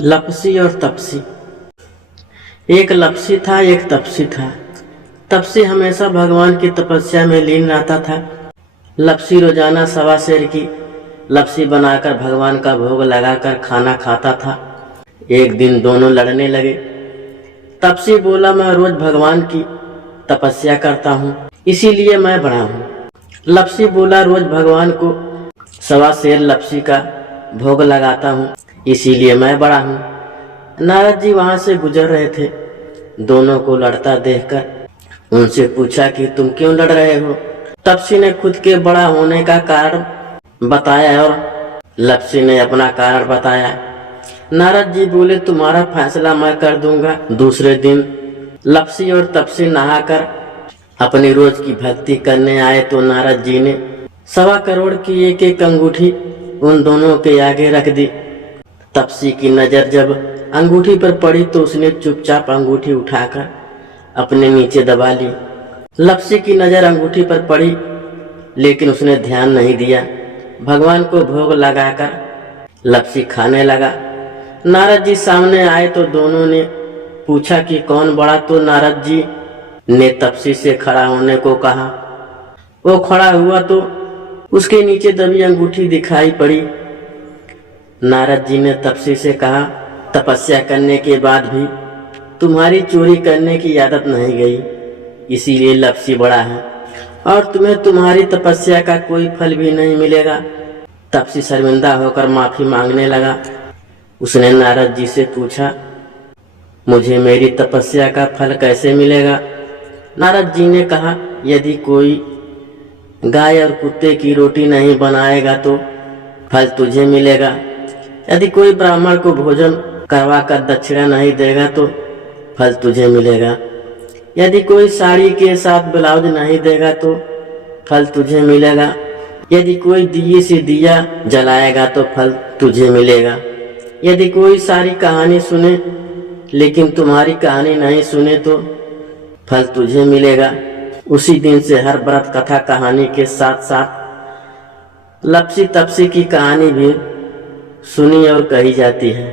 लपसी और तपसी। एक लपसी था, एक तपसी था। तपसी हमेशा भगवान की तपस्या में लीन रहता था। लपसी रोजाना सवा सेर की लपसी बनाकर भगवान का भोग लगाकर खाना खाता था। एक दिन दोनों लड़ने लगे। तपसी बोला, मैं रोज भगवान की तपस्या करता हूँ, इसीलिए मैं बड़ा हूँ। लपसी बोला, रोज भगवान को सवा सेर लपसी का भोग लगाता हूँ, इसीलिए मैं बड़ा हूँ। नारद जी वहां से गुजर रहे थे। दोनों को लड़ता देखकर उनसे पूछा कि तुम क्यों लड़ रहे हो। तपसी ने खुद के बड़ा होने का कारण बताया और लपसी ने अपना कारण बताया। नारद जी बोले, तुम्हारा फैसला मैं कर दूंगा। दूसरे दिन लपसी और तपसी नहाकर अपनी रोज की भक्ति करने आए तो नारद जी ने 1.25 करोड़ की एक एक अंगूठी उन दोनों के आगे रख दी। तपसी की नजर जब अंगूठी पर पड़ी तो उसने चुपचाप अंगूठी उठाकर अपने नीचे दबा ली। लपसी की नजर अंगूठी पर पड़ी लेकिन उसने ध्यान नहीं दिया। भगवान को भोग लगाकर लपसी खाने लगा। नारद जी सामने आए तो दोनों ने पूछा कि कौन बड़ा, तो नारद जी ने तपसी से खड़ा होने को कहा। वो खड़ा हुआ तो उसके नीचे दबी अंगूठी दिखाई पड़ी। नारद जी ने तपसी से कहा, तपस्या करने के बाद भी तुम्हारी चोरी करने की आदत नहीं गई, इसीलिए लपसी बड़ा है और तुम्हें तुम्हारी तपस्या का कोई फल भी नहीं मिलेगा। तपसी शर्मिंदा होकर माफी मांगने लगा। उसने नारद जी से पूछा, मुझे मेरी तपस्या का फल कैसे मिलेगा। नारद जी ने कहा, यदि कोई गाय और कुत्ते की रोटी नहीं बनाएगा तो फल तुझे मिलेगा। यदि कोई ब्राह्मण को भोजन करवा कर दक्षिणा नहीं देगा तो फल तुझे मिलेगा। यदि कोई साड़ी के साथ ब्लाउज नहीं देगा तो फल तुझे मिलेगा। यदि कोई दिए से दिया जलाएगा तो फल तुझे मिलेगा। यदि कोई सारी कहानी सुने लेकिन तुम्हारी कहानी नहीं सुने तो फल तुझे मिलेगा। उसी दिन से हर व्रत कथा कहानी के साथ साथ लपसी तपसी की कहानी भी सुनी और कही जाती है।